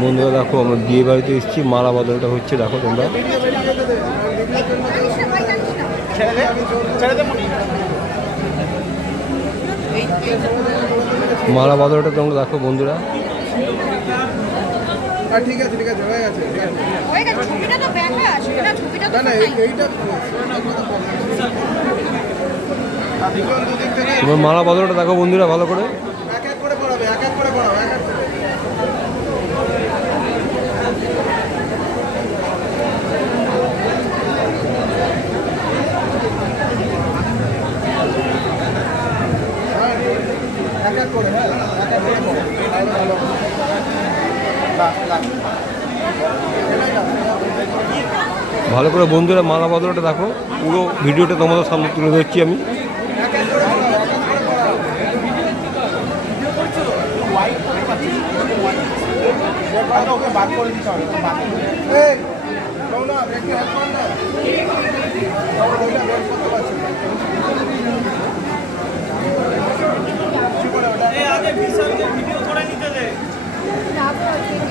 বন্ধুরা দেখো আমরা বিয়ে বাড়িতে এসেছি, মালা বদলটা হচ্ছে, দেখো তোমরা। মালা বদলটা তোমরা দেখো বন্ধুরা। ঠিক আছে ঠিক আছে, হয়ে গেছে হয়ে গেছে, ছবিটা তো ব্যাক হয়ে আসে, এটা ছবিটা তো না এইটা তোমার মালা বদলটা দেখো বন্ধুরা ভালো করে। এক এক করে পড়াবে, এক এক করে পড়াবে, এক এক করে। এক এক করে, হ্যাঁ এক এক করে পড়ো, তাহলে ভালো হবে। ভালো করে বন্ধুরা মালা বদলটা দেখো, পুরো ভিডিওটা তোমাদের সামনে তুলে ধরছি আমি। এক এক করে পড়াও, এক এক করে পড়াও। ওকে বাদ করে দিতে হবে, এই রৌনক একটু হেল্প কর না, ওইটা বের করতে পারছি না। ভিডিও করে নিতে দে।